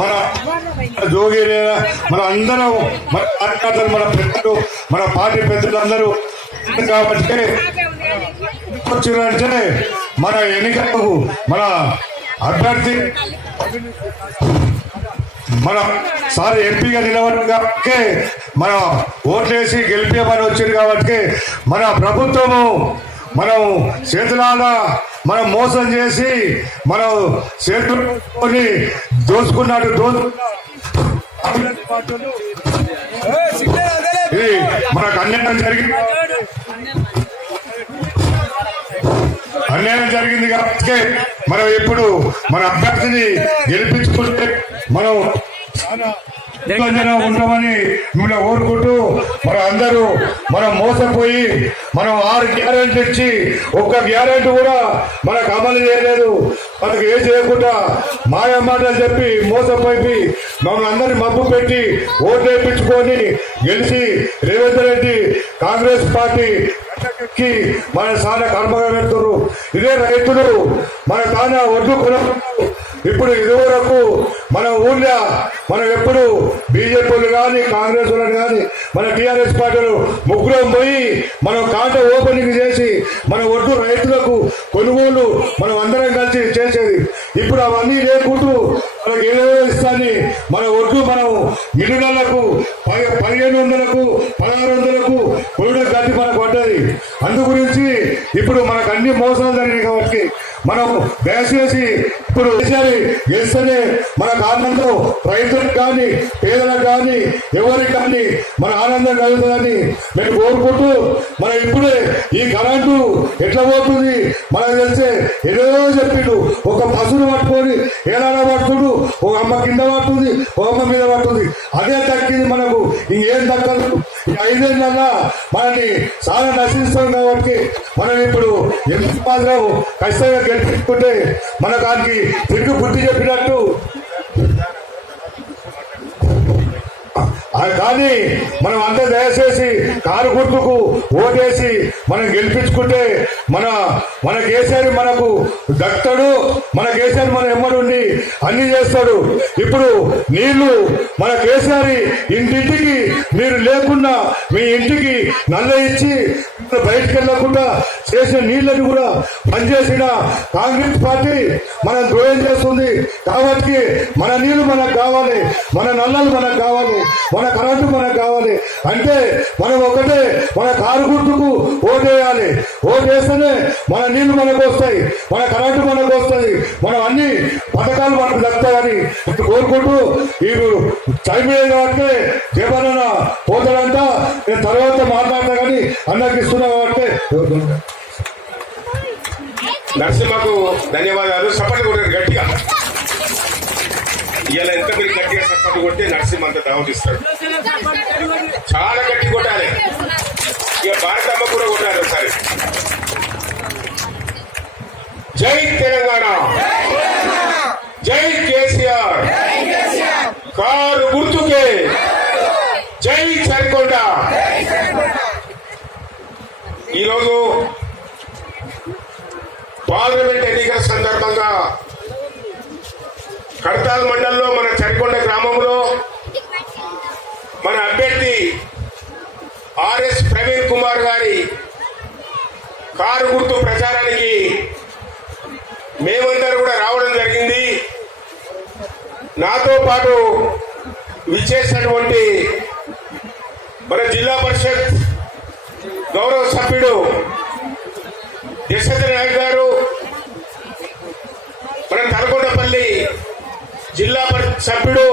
మన జోగిరి మన అందరం మన కార్యకర్తలు మన పెద్దలు మన పార్టీ పెద్దలందరూ కాబట్టి వచ్చిందంటే మన ఎన్నికలకు మన అభ్యర్థి మన సార్ ఎంపీగా నిలబడి కాబట్టి మన ఓట్లేసి గెలిపేమని వచ్చింది కాబట్టి మన ప్రభుత్వము మనం చేతులాల మనం మోసం చేసి మనం చేతులని దోచుకున్నట్టు ఇది మనకు అన్యాయం జరిగింది కాబట్టి మనం ఇప్పుడు మన అభ్యర్థిని గెలిపించుకుంటే మనం ఉంటామని మిమ్మల్ని కోరుకుంటూ మనం అందరూ మనం మోసపోయి మనం 6 గ్యారెంటీ ఇచ్చి ఒక్క గ్యారెంటీ కూడా మనకు అమలు చేయలేదు. మనకు ఏం చేయకుండా మాయ మాటలు చెప్పి మోసపోయి మమ్మల్ని అందరినీ మబ్బు పెట్టి ఓట్లు వేయించుకొని గెలిచి రేవంత్ రెడ్డి కాంగ్రెస్ పార్టీ మన చాలా కర్మగా పెడుతున్నారు. ఇదే రైతులు మన తానా ఒడ్డు కొనుక్కున్నారు. ఇప్పుడు ఇదివరకు మన ఊళ్ళో మనం ఎప్పుడు బీజేపీలు కానీ కాంగ్రెస్ వాళ్ళని కానీ మన టీఆర్ఎస్ పార్టీలు ముగ్గురం పోయి మనం కాంట ఓపెనింగ్ చేసి మన ఒడ్డు రైతులకు కొనుగోలు మనం అందరం కలిసి చేసేది. ఇప్పుడు అవన్నీ లేకుంటూ మనకు ఏదో ఇస్తాన్ని మన ఒడ్డు మనం ఇళ్ళకు 1500కు 1600కు కొనుగోలు కట్టి మనకు పడ్డది. అందు గురించి ఇప్పుడు మనకు అన్ని మోసాలు జరిగినాయి కాబట్టి మనం దయచేసి ఇప్పుడు గెలిస్తేనే మనకు ఆనందం, రైతులకు కానీ పేదలకు కానీ ఎవరికి కానీ మన ఆనందం కలుగుతుందని నేను కోరుకుంటూ మనం ఇప్పుడే ఈ కరెంటు ఎట్లా పోతుంది మనకు తెలిసే ఏదో చెప్పిండు. ఒక పశువును పట్టుకొని ఏడాడ పడుతుడు, ఒక అమ్మ కింద పడుతుంది, ఒక అమ్మ మీద పడుతుంది. అదే దక్కింది మనకు, ఇంకేం దక్కదు. ఈ 5 ఏళ్ళ మనని చాలా నశిస్తాం కాబట్టి మనం ఇప్పుడు ఎందుకు మాత్రం ఖచ్చితంగా గెలిపించుకుంటే మన దానికి తిరిగి బుద్ధి చెప్పినట్టు. కానీ మనం అంతా దయచేసి కారు గుర్తుకు ఓటేసి మనం గెలిపించుకుంటే మన కేసీఆర్ మనకు దక్తాడు. మన కేసీఆర్ మన ఎమ్మడుండి అన్ని చేస్తాడు. ఇప్పుడు నీళ్లు మన కేసీఆర్ ఇంటింటికి మీరు లేకుండా మీ ఇంటికి నల్ల ఇచ్చి బయటకు వెళ్లకుండా చేసిన నీళ్లను కూడా పనిచేసిన కాంగ్రెస్ పార్టీ మనం ద్రోహం చేస్తుంది. కాబట్టి మన నీళ్లు మనకు కావాలి, మన నల్లలు మనకు కావాలి, మన కరెంటు మనకు కావాలి. అంటే మనం ఒకటే మన కారు గుర్తుకు ఓటేయాలి. ఓటేస్తేనే మన నీళ్లు మనకు వస్తాయి, మన కరెంటు మనకు వస్తుంది, మనం అన్ని పథకాలు మనకు దక్కుతాయని కోరుకుంటూ ఈ టైం లేదు కాబట్టి జగన్ పోతాడంట. నేను తర్వాత మాట్లాడతా కానీ అన్నకి ఇస్తున్నా కాబట్టి నరసింహకు ధన్యవాదాలు. సపోర్ట్ కొట్టారు గట్టిగా. ఇలా ఎంత మీరు గట్టిగా సపోర్ట్ కొట్టే నరసింహ అంత దావతిస్తాడు. చాలా గట్టి కొట్టాలి. ఇక భారతమ్మ కూడా కొట్టాలి ఒకసారి. జై తెలంగాణ, జై కేసీఆర్, కారు గుర్తుకే జై సరికొండ. ఈరోజు పార్లమెంట్ ఎన్నికల సందర్భంగా కడతాల్ మండలంలో మన చరికొండ గ్రామంలో మన అభ్యర్థి ఆర్ఎస్ ప్రవీణ్ కుమార్ గారి కారు గుర్తు ప్రచారానికి మేమందరూ కూడా రావడం జరిగింది. నాతో పాటు విచ్చేసినటువంటి మన జిల్లా పరిషత్ గౌరవ సభ్యుడు యశోధర నాయక్ గారు, మన తలకొండపల్లి జిల్లా పరిషత్ సభ్యుడు,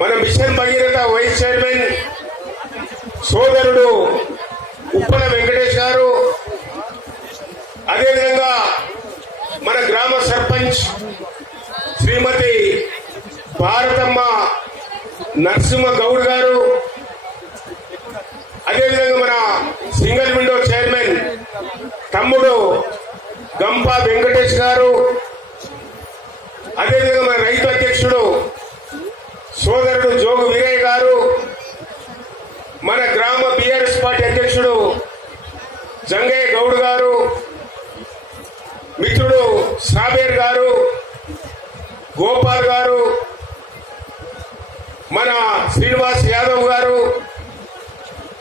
మన మిషన్ భగీరథ వైస్ చైర్మన్ సోదరుడు ఉప్పల వెంకటేష్ గారు, అదేవిధంగా మన గ్రామ సర్పంచ్ శ్రీమతి భారతమ్మ నరసింహ గౌడ్ గారు, అదేవిధంగా మన సింగిల్ విండో చైర్మన్ తమ్ముడు గంపా వెంకటేష్ గారు, అదేవిధంగా మన రైతు అధ్యక్షుడు సోదరుడు జోగు వీరయ్య గారు, మన గ్రామ బీఆర్ఎస్ పార్టీ అధ్యక్షుడు జంగయ్య గౌడ్ గారు, మిత్రుడు సాబేర్ గారు, గోపాల్ గారు, మన శ్రీనివాస్ యాదవ్ గారు,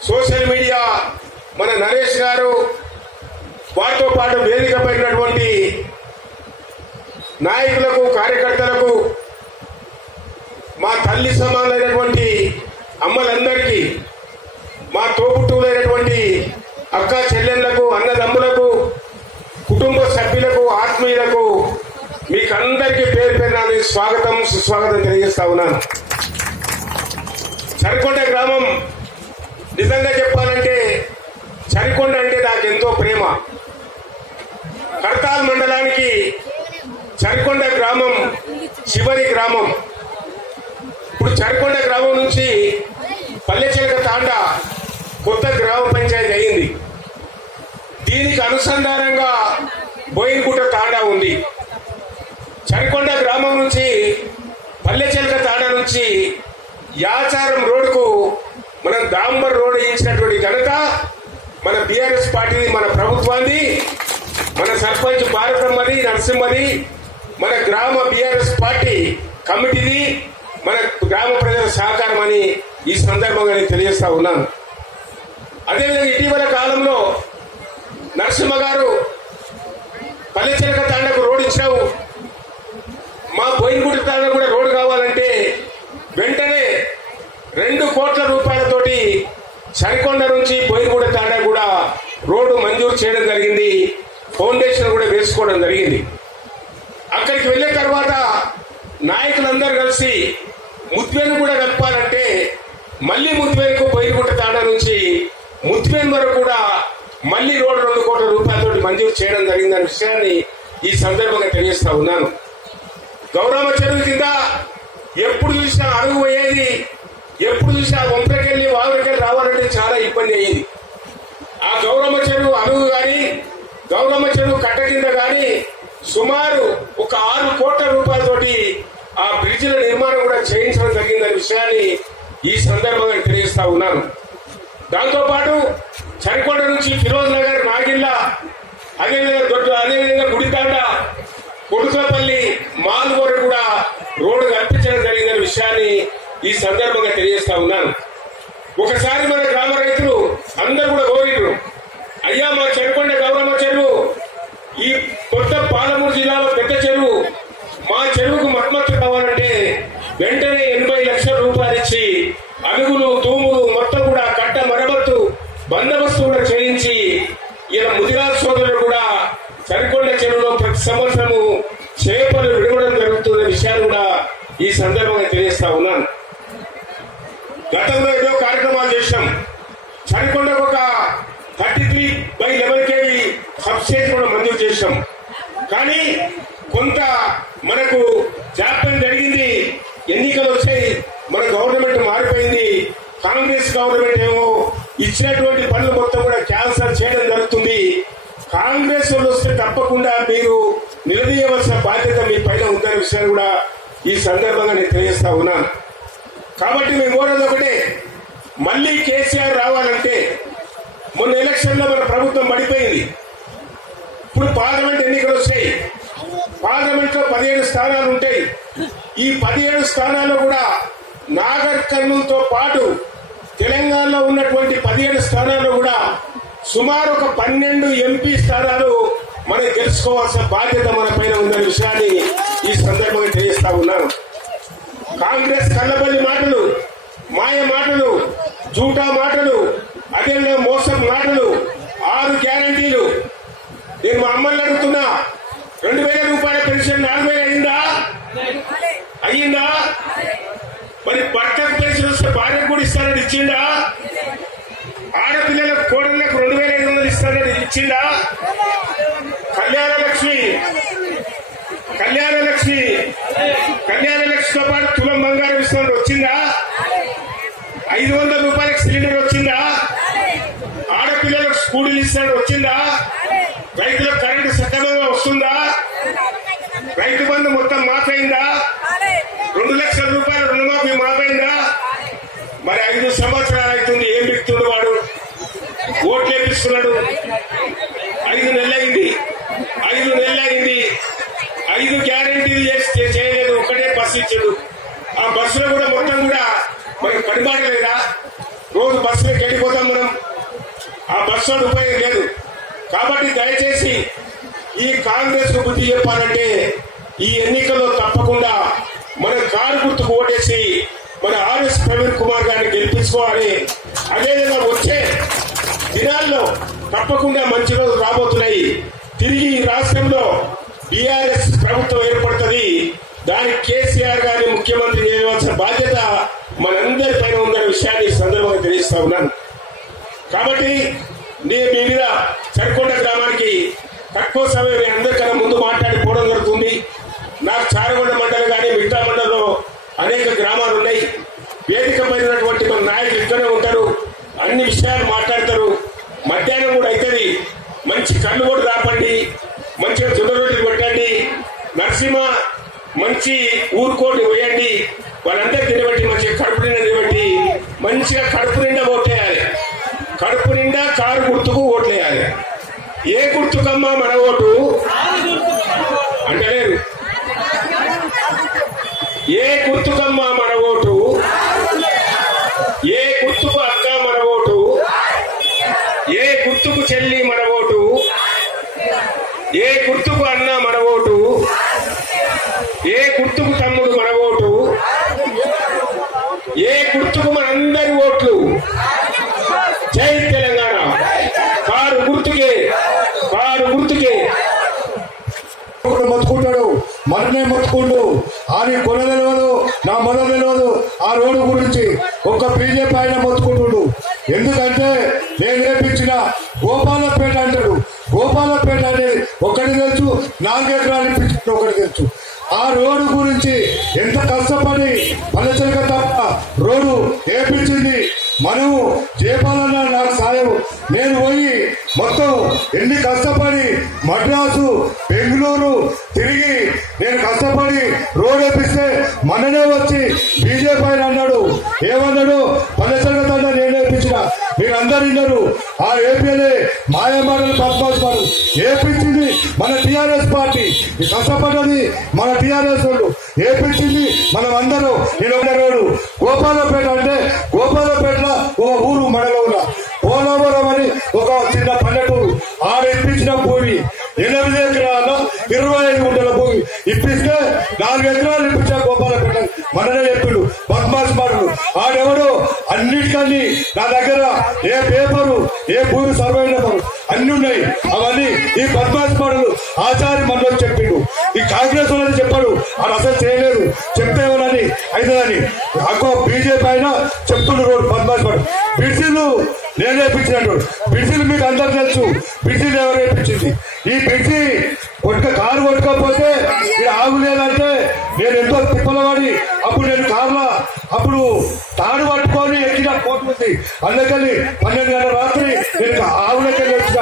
సోషల్ మీడియా మన నరేష్ గారు, వారితో పాటు వేదిక పైనటువంటి నాయకులకు, కార్యకర్తలకు, మా తల్లి సమానమైనటువంటి అమ్మలందరికీ, మా తోబుట్టువులైనటువంటి అక్క చెల్లెళ్లకు, అన్నదమ్ములకు, కుటుంబ సభ్యులకు, ఆత్మీయులకు మీకందరికీ పేరు పేరున స్వాగతం, సుస్వాగతం తెలియజేస్తా ఉన్నాను. చరికొండ గ్రామం నిజంగా చెప్పాలంటే చరికొండ అంటే నాకు ఎంతో ప్రేమ. కడతాల్ మండలానికి చరికొండ గ్రామం చివరి గ్రామం. ఇప్పుడు చరికొండ గ్రామం నుంచి పల్లెచెలక తాండా కొత్త గ్రామ పంచాయతీ అయింది. దీనికి అనుసంధానంగా బోయినగుట్ట తాండా ఉంది. చరికొండ గ్రామం నుంచి పల్లెచెలక తాండా నుంచి యాచారం రోడ్డుకు మనం డాంబర్ రోడ్ వేయించినటువంటి ఘనత మన బీఆర్ఎస్ పార్టీ, మన ప్రభుత్వాన్ని, మన సర్పంచ్ భారతమ్మది, నరసింహది, మన గ్రామ బీఆర్ఎస్ పార్టీ కమిటీది, మన గ్రామ ప్రజల సహకారం అని ఈ సందర్భంగా నేను తెలియజేస్తా ఉన్నాను. అదేవిధంగా ఇటీవల కాలంలో నరసింహ గారు పల్లెచెలక తాండకు రోడ్ ఇచ్చావు, మా బోయినగుట్ట తాండ కూడా రోడ్డు కావాలంటే వెంటనే 2 కోట్ల రూపాయలతోటి చరికొండ నుంచి బోయినగుట్ట తాండా కూడా రోడ్డు మంజూరు చేయడం జరిగింది. ఫౌండేషన్ కూడా వేసుకోవడం జరిగింది. అక్కడికి వెళ్ళిన తర్వాత నాయకులందరూ కలిసి ముద్వేను కూడా కలపాలంటే మళ్ళీ ముద్వేనుకు బోయినగుట్ట తాండా నుంచి ముద్వేన్ వరకు కూడా మళ్ళీ రోడ్డు 2 కోట్ల రూపాయలతోటి మంజూరు చేయడం జరిగిందనే విషయాన్ని ఈ సందర్భంగా తెలియజేస్తా ఉన్నాను. గౌరమ్మ చెరువు కింద ఎప్పుడు చూసినా అడుగు పోయేది, ఎప్పుడు చూసినా వంపకెళ్ళి వాగులకెళ్ళి రావాలంటే చాలా ఇబ్బంది అయ్యేది. ఆ గౌరమ్మ చెరువు అడుగు కానీ, గౌరమ్మ చెరువు కట్ట కింద కానీ సుమారు ఒక 6 కోట్ల రూపాయలతోటి ఆ బ్రిడ్జిల నిర్మాణం కూడా చేయించడం జరిగిందనే విషయాన్ని ఈ సందర్భంగా తెలియజేస్తా ఉన్నాను. దాంతోపాటు చరికొండ నుంచి ఫిరోజ్ నగర్, నాగిళ్ళ, అదేవిధంగా గుడితాండ, కొడుకపల్లి, మాల్గోరు కూడా రోడ్డు కల్పించడం జరిగిందనే విషయాన్ని ఈ సందర్భంగా తెలియజేస్తా ఉన్నాను. ఒకసారి మన గ్రామ రైతులు అందరూ కూడా కోరిరు, అయ్యా మా చరికొండ గౌరమ్మ చెరువు ఈ కొత్త పాలమూరు జిల్లాలో పెద్ద చెరువు, మా చెరువుకు మరమ్మత్తు కావాలంటే వెంటనే 80 లక్షల రూపాయలు ఇచ్చి అలుగులు, తూములు మొత్తం కూడా కట్ట మరమ్మత్తు బందోబస్తు కూడా చేయించి ఇలా ముదిరాజ్ సోదరులు కూడా చరికొండ చెరువులో ప్రతి సంవత్సరము చేపలు విడవడం జరుగుతున్న విషయాలు కూడా ఈ సందర్భంగా తెలియజేస్తా ఉన్నాను. గతంలో ఏదో కార్యక్రమాలు చేశాం. చరికొండకు ఒక 33/11 kV సబ్స్టేషన్ కూడా మంజూరు చేశాం. కానీ కొంత మనకు జాప్యం జరిగింది. ఎన్నికలు వచ్చాయి, మన గవర్నమెంట్ మారిపోయింది. కాంగ్రెస్ గవర్నమెంట్ ఏమో ఇచ్చినటువంటి పనులు మొత్తం కూడా క్యాన్సల్ చేయడం జరుగుతుంది. కాంగ్రెస్ వాళ్ళు వస్తే తప్పకుండా మీరు నిలదీయవలసిన బాధ్యత మీ పైన ఉందనే విషయాన్ని కూడా ఈ సందర్భంగా నేను తెలియజేస్తా ఉన్నాను. కాబట్టి మేము కోరేది ఒకటే, మళ్ళీ కేసీఆర్ రావాలంటే మొన్న ఎలక్షన్ లో మన ప్రభుత్వం పడిపోయింది. ఇప్పుడు పార్లమెంట్ ఎన్నికలు వచ్చాయి. పార్లమెంట్ లో 17 స్థానాలు ఉంటాయి. ఈ 17 స్థానాల్లో కూడా నాగర్ కర్నూలుతో పాటు తెలంగాణలో ఉన్నటువంటి 17 స్థానాల్లో కూడా సుమారు ఒక 12 ఎంపీ స్థానాలు మనం తెలుసుకోవాల్సిన బాధ్యత మన పైన ఉందనే విషయాన్ని ఈ సందర్భంగా తెలియజేస్తా ఉన్నాను. కాంగ్రెస్ కళ్ళబల్లి మాటలు, మాయ మాటలు, జూటా మాటలు, అదేవిధంగా మోసం మాటలు, 6 గ్యారంటీలు. నేను మా అమ్మల్ని అడుగుతున్నా, 2000 రూపాయల పెన్షన్ 4000 అయిందా? అయ్యిందా? మరి భర్తకు పెన్షన్ వస్తే భార్యకు కూడా ఇస్తానని ఇచ్చిందా? ఆడపిల్లలకు, కోడళ్లకు 2500 ఇస్తానని ఇచ్చిందా? కళ్యాణ లక్ష్మితో పాటు తులం బంగారం ఇస్తానని వచ్చిందా? 500 రూపాయలకు సిలిండర్ వచ్చిందా? ఆడపిల్లలకు స్కూటీలు ఇస్తానని వచ్చిందా? రైతులకు కరెంటు సక్రమంగా వస్తుందా? రైతు బంధు మొత్తం మాఫైందా? 2 లక్షల రూపాయల రుణమాఫీ మాఫైందా? మరి 5 సంవత్సరాలు అవుతుంది, ఏం బిక్తుండు వాడు? ఓట్లు వేపిస్తున్నాడు. 5 నెలలైంది. 5 గ్యారెంటీలు చేయలేదు. బస్సు ఇచ్చాడు. ఆ బస్సులో కూడా మొత్తం కూడా మనకు పనిబాట లేదా? రోజు బస్సులోకి వెళ్ళిపోతాం మనం. ఆ బస్సు ఉపయోగం లేదు. కాబట్టి దయచేసి ఈ కాంగ్రెస్ కు బుద్ధి చెప్పాలంటే ఈ ఎన్నికల్లో తప్పకుండా మన కారు గుర్తుకు ఓటేసి మన ఆర్ఎస్ ప్రవీణ్ కుమార్ గారిని గెలిపించుకోవాలి. అదేవిధంగా వచ్చే దినాల్లో తప్పకుండా మంచి రోజులు రాబోతున్నాయి. తిరిగి ఈ రాష్ట్రంలో బీఆర్ఎస్ ప్రభుత్వం ఏర్పడుతుంది. దానికి కేసీఆర్ గారిని ముఖ్యమంత్రి చేయవలసిన బాధ్యత మనందరి పైన ఉందన్న విషయాన్ని సందర్భంగా తెలియజేస్తా ఉన్నాను. కాబట్టి నేను మీ మీద సరికొండ గ్రామానికి తక్కువ సమయం అందరికన్నా ముందు మాట్లాడిపోవడం జరుగుతుంది. నాకు చారగొండ మండలం కానీ మిగతా మండలంలో అనేక గ్రామాలు ఉన్నాయి. వేదిక పైన ఉన్నటువంటి మన నాయకులు ఇక్కడే ఉంటారు, అన్ని విషయాలు మాట్లాడతారు. మధ్యాహ్నం కూడా అవుతుంది. మంచి కళ్ళు కూడా రాపండి, మంచిగా జొన్న రొట్టెలు పెట్టండి, నరసింహ మంచి ఊరుకోటి వేయండి. వాళ్ళందరూ తినబట్టి మంచిగా కడుపు నిండా తినబట్టి మంచిగా కడుపు నిండా ఓట్లేయాలి. కడుపు నిండా కారు గుర్తుకు ఓట్లేయాలి. ఏ గుర్తుకమ్మా మన ఓటు అంటలేరు. ఏ గుర్తుకమ్మా మన ఓటు, ఏ గుర్తుకు అక్క మన ఓటు, ఏ గుర్తుకు చెల్లి మన ఓటు, ఏ గుర్తుకు అన్న మన ఓటు, ఏ గుర్తుకు తమ్ముడు మన ఓటు, ఏ గుర్తుకు మనందరి ఓట్లు. జై తెలంగాణ. కారు గుర్తుకే, కారు గుర్తుకే. మొత్తుకుంటాడు, మననే మొత్తుకుంటూ అని కొన తెలియదు, నా మొద తెలియదు. ఆ రోడ్డు గురించి ఒక్క బీజేపీ ఆయన మొత్తుకుంటుడు. ఎందుకంటే నేను నేర్పించిన గోపాలపేట అంటాడు. గోపాలపేట అనేది ఒకటి తెలుసు, 4 ఎకరాలు ఇప్పించిన ఒకటి తెలుసు. ఆ రోడ్డు గురించి ఎంత కష్టపడి పల్లెచలక తప్ప రోడ్డు వేపించింది. మనము చేపాలన్నా నాకు సాయం. నేను పోయి మొత్తం ఎన్ని కష్టపడి మద్రాసు బెంగళూరు తిరిగి నేను కష్టపడి రోడ్ వేపిస్తే మననే వచ్చి బీజేపీ ఆయన అన్నాడు. ఏమన్నాడు? పల్లెచలక తండ్రి నేను వేపించిన, మీరందరూ విన్నారు. ఆ ఏపీఎల్ఏ మాయమాటలు పద్మాలు ఏపించింది మన టీఆర్ఎస్ పార్టీ. కష్టపడ్డది మన టీఆర్ఎస్ వాళ్ళు, ఏపించింది మనం అందరూ. నేను ఒక రోడ్డు గోపాలపేట అంటే గోపాలపేటలో ఒక ఊరు మనలో పోలవరం అని ఒక చిన్న పల్లెటూరు. ఆడ ఇప్పించిన భూమి 8 ఎకరాల 25 గుంటల భూమి ఇప్పిస్తే 4 ఎకరాలు ఇప్పించా గోపాలపేట. మననే చెప్పిండు బద్మాస్ మాటలు. ఆడెవడో అన్నిటికన్నీ నా దగ్గర ఏ పేపరు ఏ భూమి సర్వే నెంబరు అన్ని ఉన్నాయి. అవన్నీ ఈ బద్మాస్ మాటలు ఆచారి మనలో చెప్పిండు. ఈ కాంగ్రెస్ వాళ్ళని చెప్పాడు, అది అసలు చేయలేదు. చెప్తే ఎవరని అవుతుందని అక్కో బీజేపీ అయినా చెప్తుండ్రు. రోడ్డు బద్మాస్ మాటలు. బిడ్సీలు నేను వేయించినట్టు. బిడ్సీలు మీకు అందరు తెలుసు. బిడ్సీలు ఎవరు వేయించింది? ఈ బిడ్సీ కారు కొట్టుకోకపోతే ఇది ఆగులేదంటే నేను ఎంతో తిప్పలవాడి అప్పుడు నేను కార్లా అప్పుడు తాడు పట్టుకొని ఎక్కిన పోటు ఉంది. అందుకని 12 గంటల రాత్రి నేను ఆవులకెళ్ళి వచ్చిన.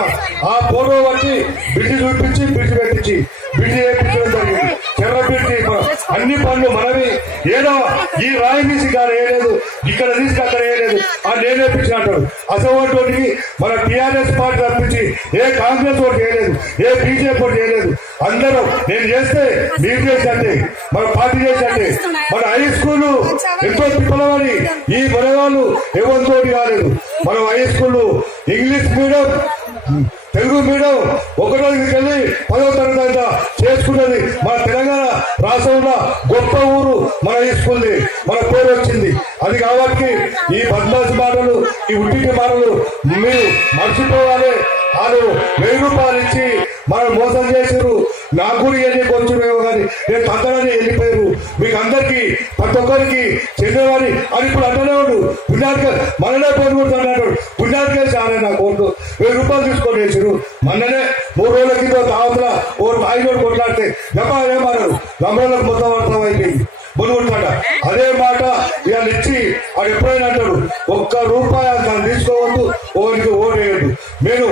ఆ ఫోటో బట్టి బిడ్జి చూపించి బిడ్జి పెట్టించి బిడ్జి వేయించడం జరిగింది. చెర్ర బిడ్జి అన్ని పనులు మనవి. ఏదో ఈ రాయి తీసి కాదు వేయలేదు, ఇక్కడ తీసి అక్కడ వేయలేదు, అది నేను వేయించిన అంటాడు. అసలు మన టీఆర్ఎస్ పార్టీ తప్పించి ఏ కాంగ్రెస్ ఓటు చేయలేదు, ఏ బీజేపీ ఓటు చేయలేదు. అందరూ నేను చేస్తే మీరు చేసినట్టే, మన పార్టీ చేసినట్టే. మన హై స్కూల్ ఎంతో తిప్పలవాడి ఈ మనవాళ్ళు ఎవరితోటి కాలేదు. మనం high school English medium Telugu medium 1వ తరగతికి వెళ్ళి 10వ తరగతి అంతా చేసుకున్నది మన తెలంగాణ రాష్ట్రంలో గొప్ప ఊరు మన హై స్కూల్ది. మన పేరు వచ్చింది అది. కాబట్టి ఈ బద్మాసి మాటలు, ఈ ఉట్టిటి మాటలు మీరు మర్చిపోవాలి. వాళ్ళు 1000 రూపాయలు ఇచ్చి మనం మోసం చేశారు. నాకు కూడా ఇవన్నీ కొంచెమేమో కానీ నేను తగ్గని వెళ్ళిపోయారు. మీకు అందరికీ ప్రతి ఒక్కరికి చెందేవాడి అని ఇప్పుడు అంటనే ఉండు. పుణ్యానికి మననే పోటీ కొడుతున్నాడు. పుణ్యానికే చాలా నా కోట్లు 1000 రూపాయలు తీసుకొని వేసారు. మొన్ననే 3 రోజుల కింద తావతల ఓ 5 రోజులు కొట్లాడితే ఏమన్నారు గమనాలకు మొత్తం అర్థం అయిపోయింది. ముందుకుంటాడ అదే మాట ఇవాళ ఇచ్చి వాడు ఎప్పుడైనా అంటాడు ₹1 తను తీసుకోవద్దు, ఓరికి ఓటు వేయద్దు. నేను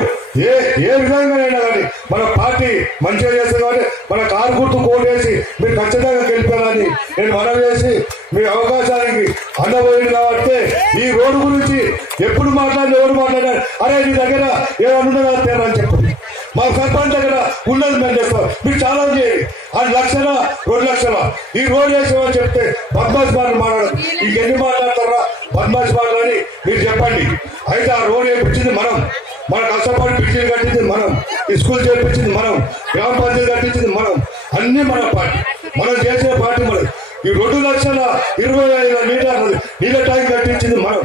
ఏ విధంగానైనా కానీ మన పార్టీ మంచిగా చేస్తుంది కాబట్టి మన కారు గుర్తు ఓటు వేసి మీరు ఖచ్చితంగా గెలిపారని నేను మనవి చేసి మీ అవకాశానికి అందబోయింది. కాబట్టి ఈ రోడ్డు గురించి ఎప్పుడు మాట్లాడినా ఎవరు మాట్లాడారు, అరే నీ దగ్గర ఏమన్నా తేడా అని చెప్పండి. మా సర్పంచ్ దగ్గర ఉన్నది మేము చేస్తాం, మీరు చాలా చేయండి. అది 1,00,000 2 లక్షల ఈ రోడ్ వేసామని చెప్తే బద్మాష్ మాటలు మాట్లాడదు. ఇంకెన్ని మాట్లాడతారా బద్మాష్ మాటలు అని మీరు చెప్పండి. అయితే ఆ రోడ్ వేయించింది మనం, మన కష్టపడి బిల్డింగ్ కట్టించింది మనం, ఈ స్కూల్ చేయించింది మనం, గ్రామ పంచాయతీ కట్టించింది మనం, అన్ని మన పార్టీ, మనం చేసే పార్టీ మనం. ఈ 2,25,000 నీళ్ళ ట్యాంక్ కట్టించింది మనం.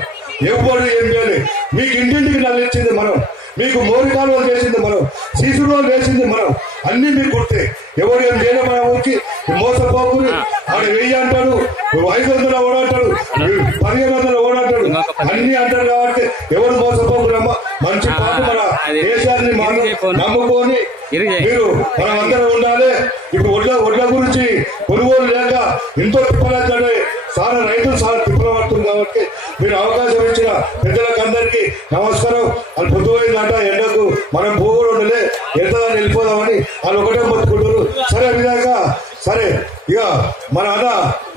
ఎవ్వరు ఏం చేయాలి, మీకు ఇంటింటికి నల్లిచ్చింది మనం, మీకు మోరి కాలువలు చేసింది మనం, సీసీ రోడ్లు వేసింది మనం, అన్ని మీకు గుర్తే. ఎవరు ఏం చేయడం మన ఊరికి మోసపోకుని ఆడ 1000 అంటాడు, 500 ఓడంటాడు, 1500 ఓడంటాడు, అన్ని అంటారు. కాబట్టి ఎవరు మోసపోకురమ్మా, మంచి పాటు మన దేశాన్ని మనం నమ్ముకొని మీరు మనం అందరం ఉండాలి. ఇప్పుడు ఒడ్ల గురించి కొనుగోలు లేక ఎంతో తిప్పలేదంటే చాలా రైతులు చాలా తిప్పలు పడుతుంది. కాబట్టి మీరు అవకాశం ఇచ్చిన పెద్దలకు అందరికీ నమస్కారం. వాళ్ళు పొద్దుపోయిందంట ఎండకు మనం పోగొడు ఉండలే ఎంతగా వెళ్ళిపోదామని వాళ్ళు ఒకటే మొత్తుకుంటారు. సరే విధంగా సరే ఇక మన అన్న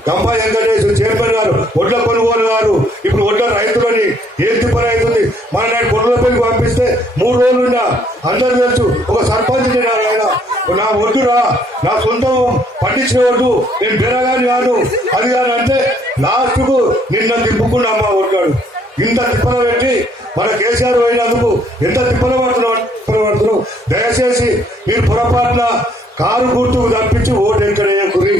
గంపా వెంకటేష్ చైర్మన్ గారు ఒడ్ల కొనుగోలు గారు ఇప్పుడు ఒడ్ల రైతులని ఏం తిప్పలు అవుతుంది. మన నాటి ఒడ్లపల్లికి పంపిస్తే 3 రోజులున్నా అందరూ తెలుసు. ఒక సర్పంచ్ ఆయన నా ఒడ్డురా, నా సొంతం పండించిన ఒడ్డు, నేను బెరగాని కాదు అది కాదు అంటే లాస్ట్ కు నిన్న తిప్పుకున్నా మా ఒడ్డాడు. ఇంత తిప్పల పెట్టి మన కేసీఆర్ అయినందుకు ఎంత తిప్పల పడుతున్నాం. దయచేసి మీరు పొరపాటున కారు గుర్తుకు తప్పించి ఓటు ఎక్కడేయకురి.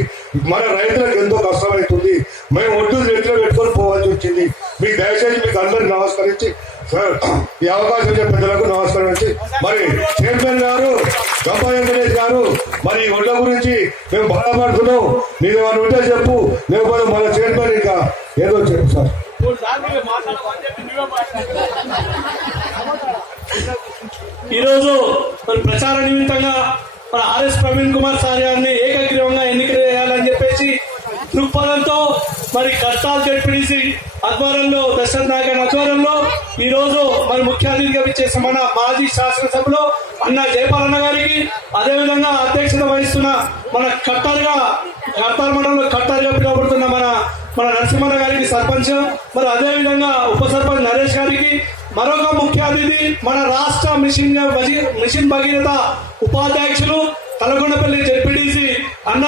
మన రైతులకు ఎంతో కష్టమవుతుంది. మేము ఒడ్డు రెట్లో పెట్టుకొని పోవాల్సి వచ్చింది. మీకు దయచేసి మీకు అందరికి నమస్కరించి సార్ ఈ అవకాశం ఇచ్చే పెద్దలకు నమస్కరించి మరి చైర్మన్ గారు గంపా వెంకటేష్ గారు మరి ఈ ఒడ్ల గురించి మేము బాధపడుతున్నాం. మీరు ఏమైనా ఉంటే చెప్పు, లేకపోతే మన చైర్మన్ ఇంకా ఏదో చెప్పు సార్. ఈరోజు మన ప్రచార నిమిత్తంగా మన ఆర్ఎస్ ప్రవీణ్ కుమార్ సార్ గారిని ఏకగ్రీవంగా ఎన్నిక చేయాలని చెప్పేసి దృక్పథంతో మరి కర్తాల్ జడ్పీడీసీ ఆధ్వర్యంలో దశరథ్ నాయక్ ఆధ్వర్యంలో ఈ రోజు మరి ముఖ్య అతిథిగా విచ్చేసిన మన మాజీ శాసనసభలో అన్న జయపాలన్న గారికి, అదేవిధంగా అధ్యక్షత వహిస్తున్న మన కర్తాల్ మండలంలో కర్తాల్గా పిలువబడుతున్న మన నరసింహన్న గారికి సర్పంచ్, మరి అదేవిధంగా ఉప సర్పంచ్ నరేష్ గారికి, మరొక ముఖ్య అతిథి మన రాష్ట్ర మిషన్ భగీరథ ఉపాధ్యక్షులు తలకొండపల్లి జడ్పీడీసీ అన్న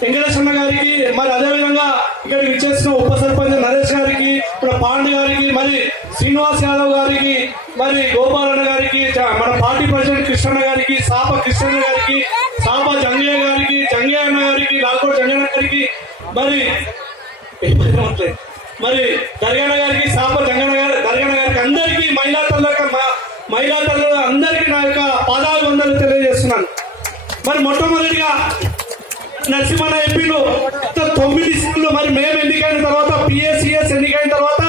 వెంకటేశ్వర గారికి, మరి అదేవిధంగా ఇక్కడికి విచ్చేసిన ఉప సర్పంచ్ నరేష్ గారికి, మన పాండు గారికి, మరి శ్రీనివాస్ యాదవ్ గారికి, మరి గోపాలన్న గారికి, మన పార్టీ ప్రెసిడెంట్ కృష్ణన్న గారికి, సాప కృష్ణన్న గారికి, సాప జంగయ్య గారికి, జంగయ్య అన్న గారికి, లాల్కోట్ జంగయ్య గారికి, మరి దర్గాన గారికి, సాప దర్గాన గారికి, అందరికీ మహిళా తల్లుల అందరికీ నా యొక్క పాదాభివందనలు తెలియజేస్తున్నాను. మరి మొట్టమొదటిగా నరసింహన్న ఎంపీలు 9 సార్లు, మరి మేము ఎన్నికైన తర్వాత పిఎస్సిఎస్ ఎన్నికైన తర్వాత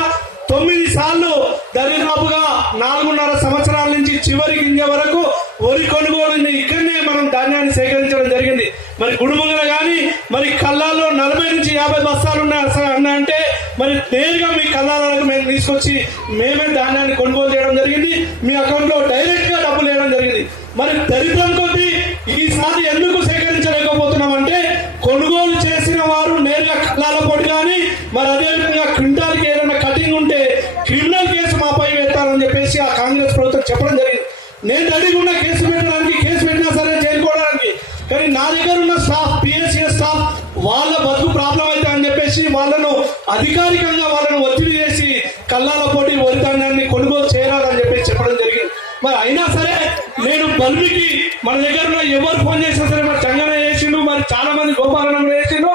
9 సార్లు దరిదాపుగా 4.5 సంవత్సరాల నుంచి చివరి గింజ వరకు వరి కొనుగోలు ఇక్కడనే మనం ధాన్యాన్ని సేకరించడం జరిగింది. మరి గుడుమంగల కానీ మరి కల్లాల్లో 40 నుంచి 50 బస్తాలు ఉన్నాయి అంటే మరి నేరుగా మీ కల్లాలకు మేము తీసుకొచ్చి మేమే ధాన్యాన్ని కొనుగోలు చేయడం జరిగింది. మీ అకౌంట్ లో డైరెక్ట్ గా డబ్బులు వేయడం జరిగింది. మరి దరిద్రం కొద్దీ ఈసారి ఎందుకు సేకరించలేకపోతున్నామంటే కొనుగోలు చేసిన వారు నేరుగా కల్లాల పొడి కానీ మరి అదేవిధంగా క్వింటాల్కి ఏదైనా కటింగ్ ఉంటే క్రిమినల్ కేసు మాపై పెట్టాలని చెప్పేసి ఆ కాంగ్రెస్ ప్రభుత్వం చెప్పడం జరిగింది. నేను రెడీగా ఉన్న కేసు పెట్టినా సరే చేరుకోవడానికి, కానీ నా దగ్గర ఉన్న స్టాఫ్ పిఎస్సిఎస్ స్టాఫ్ వాళ్ళ బతుకు ప్రాబ్లం అయితే అని చెప్పేసి వాళ్ళను అధికారికంగా ఒత్తిడి చేసి కల్లాల పోటీ వరి ధాన్యాన్ని కొనుగోలు చేయాలని చెప్పేసి చెప్పడం జరిగింది. మరి అయినా సరే నేను బల్బికి మన దగ్గర ఉన్న ఎవరు ఫోన్ చేసినా సరే మరి చంగన చేసిండు, మరి చాలా మంది గోపాలనం చేసిండు,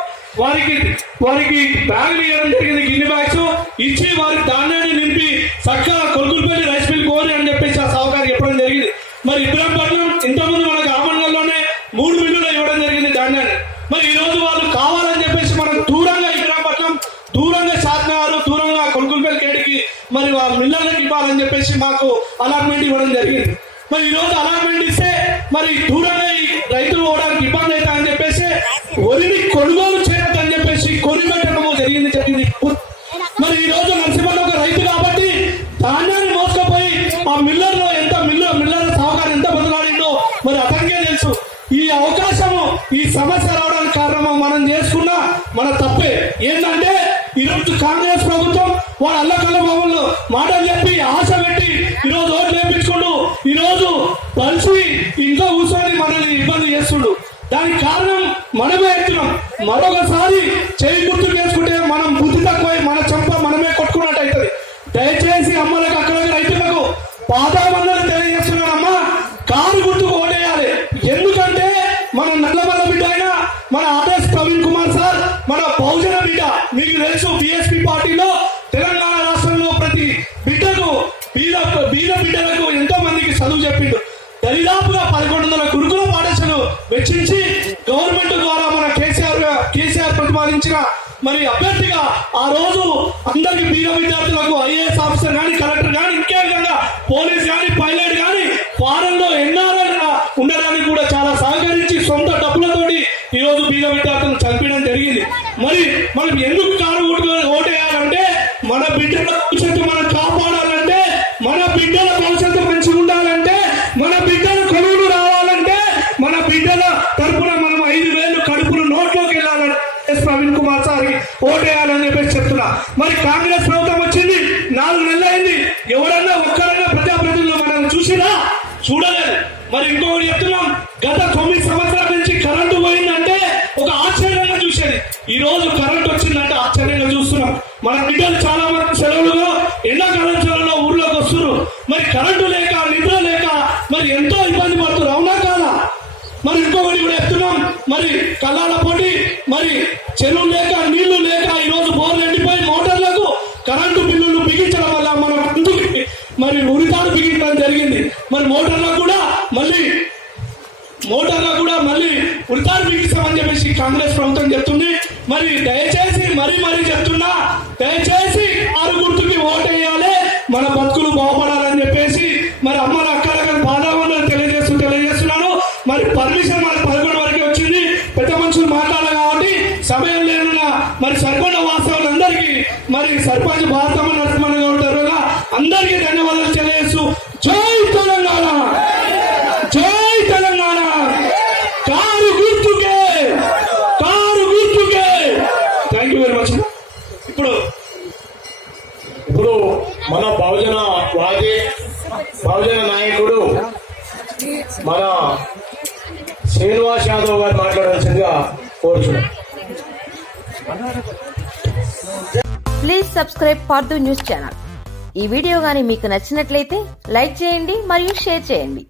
వారికి బ్యాగులు ఇవ్వడం జరిగింది. గిన్నె బ్యాగ్స్ ఇచ్చి వారి ధాన్యాన్ని నింపి చక్కగా కొనుగోలుపల్లి రైస్ మిల్ కోరి అని చెప్పేసి ఆ సహకారం చెప్పడం జరిగింది. మరి ఇబ్రాహీంపట్నం ఇంతకుముందు మనకు ఆమన్గల్లోనే 3 మిల్లులు ఇవ్వడం జరిగింది ధాన్యాన్ని. మరి ఈ రోజు వాళ్ళు కావాలని చెప్పేసి మనం దూరంగా ఇబ్రాహీంపట్నం, దూరంగా షాద్నగర్, దూరంగా కొనుగోలుపల్లి కేడికి మరి ఆ మిల్లర్లకు ఇవ్వాలని చెప్పేసి మాకు అలాట్మెంట్ ఇవ్వడం జరిగింది. మరి ఈ రోజు అలాట్మెంట్ ఇస్తే మరి దూరంగా ఈ రైతులు పోవడానికి ఇబ్బంది అవుతాయని చెప్పేసి వరిని కొనుగోలు చేయొద్దని చెప్పేసి కొనిపెట్టడము జరిగింది. మరి ఈ రోజు నరసింహన్న ఒక రైతు కాబట్టి ధాన్యాన్ని మోసుకపోయి ఆ మిల్లర్ సహకారం ఎంత బదలాడిందో మరి అతనికే తెలుసు. ఈ అవకాశము ఈ సమస్య రావడానికి కారణం మనం చేసుకున్న మన తప్పే ఏంటంటే ఈరోజు కాంగ్రెస్ ప్రభుత్వం వాడు అల్లకల్ల బాబులు మాటలు చెప్పి ఆశ పెట్టి ఈరోజు ఓట్లు వేయించుకుంటూ ఈరోజు కలిసి ఇంట్లో కూర్చొని మనల్ని ఇబ్బంది చేస్తుండు. దానికి కారణం మనమే ఎత్తున్నాం. మరొకసారి చేయి గుర్తు చేసుకుంటే మనం బుద్ధి తక్కువై మన చెంప మనమే కొట్టుకున్నట్టు అవుతుంది. దయచేసి అమ్మలకు అక్కడ రైతులకు పాదాబంధాలు తెలియజేస్తున్నారమ్మా, కారు గుర్తుకు ఓటేయాలి. ఎందుకంటే మన నల్లమల్ల బిడ్డ అయినా మన ఆర్ఎస్ ప్రవీణ్ కుమార్ సార్ మన బహుజన బిడ్డ. మీకు తెలుసు బిఎస్పీ పార్టీలో తెలంగాణ రాష్ట్రంలో ప్రతి బిడ్డకు బీద బిడ్డలకు ఎంతో మందికి చదువు చెప్పిండు. దరిదాపుగా 1100 గురుకుల పాఠశాలలు వెచ్చించి గవర్నమెంట్ ద్వారా మన కేసీఆర్ ప్రతిపాదించిన మరి అభ్యర్థిగా ఆ రోజు అందరికి బీద విద్యార్థులకు ఐఏఎస్ ఆఫీసర్ కానీ కలెక్టర్ కానీ ఇంకే విధంగా పోలీస్ కానీ పైలట్ కానీ ఫారెన్ లో ఎన్ఆర్ఐ ఉండడానికి కూడా చాలా సహకరించి సొంత డబ్బులతోటి ఈ రోజు బీద విద్యార్థులను చంపడం జరిగింది. మరి మనం ఎందుకు కారు ఓటేయాలంటే మన బిడ్డల భవిష్యత్తు మనం కాపాడాలంటే, మన బిడ్డల భవిష్యత్తు మంచిగా ఉండాలంటే, మన బిడ్డల కొలువులు రావాలంటే, మన బిడ్డల తరపున మనం 5,000 కడుపులు నోట్లోకి వెళ్ళాలంటే ప్రవీణ్ కుమార్ సార్ ఓటేయాలని చెప్పేసి చెప్తున్నా. మరి కాంగ్రెస్ ప్రభుత్వం వచ్చింది 4 నెలలు అయింది. ఎవరన్నా ఒక్కరైనా ప్రజాప్రతినిధులు మనం చూసినా? చూడలేదు. మరి ఇంకొకటి చెప్తున్నాం, గత 9 సంవత్సరాల నుంచి కరెంటు పోయిందంటే ఒక ఆశ్చర్యంగా చూసేది. ఈ రోజు కరెంట్ వచ్చిందంటే ఆశ్చర్యంగా చూస్తున్నాం. మన బిడ్డలు చాలా మంది సెలవులుగా ఎండాకాలం సెలవులో ఊర్లోకి వస్తున్నారు. మరి కరెంటు లేక నిద్ర లేక మరి ఎంతో ఇబ్బంది పడుతున్నారు. అవునా కాదా? మరి ఇంకొకటి కూడా చెప్తున్నాం, మరి కళ్ళాల పొడి మరి చెరువు లేక నీళ్లు లేక ఈ రోజు బోర్లు ఎండిపోయి మోటార్లకు కరెంటు బిల్లులు బిగించడం వల్ల మనం అందుకు మరి ఉరితాడు బిగించడం జరిగింది. మరి మోటార్లకు కూడా మళ్ళీ ఉరితాడు బిగిస్తామని చెప్పేసి కాంగ్రెస్ ప్రభుత్వం చెప్తుంది. మరి దయచేసి మరీ చెప్తున్నా, దయచేసి ఆరు గుర్తుకి ఓటేయాలి, మన బతుకులు బాగుపడాలని చెప్పేసి మరి అమ్మల అక్కల బాధాబంధాలు తెలియజేస్తున్నాను. మరి పర్మిషన్ మనకు 11 వరకే వచ్చింది. పెద్ద మనుషులు మాట్లాడాలి కాబట్టి సమయం లేనున్నా మరి సర్పంచ్ వాస్తవులందరికీ మరి సర్పంచ్ భారతమ్మ నరసింహన్ గౌడ్ అందరికీ ధన్యవాదాలు తెలియజేస్తూ జై తెలంగాణ, జై తెలంగాణ, కారు గుర్తుకే. Thank you very much. ఇప్పుడు మన బహుజన నాయకుడు మన శ్రీనివాస్ యాదవ్ గారు మాట్లాడాల్సిందిగా కోరుచున్నాం. Please subscribe for the news channel. ఈ వీడియో గానీ మీకు నచ్చినట్లయితే లైక్ చేయండి మరియు షేర్ చేయండి.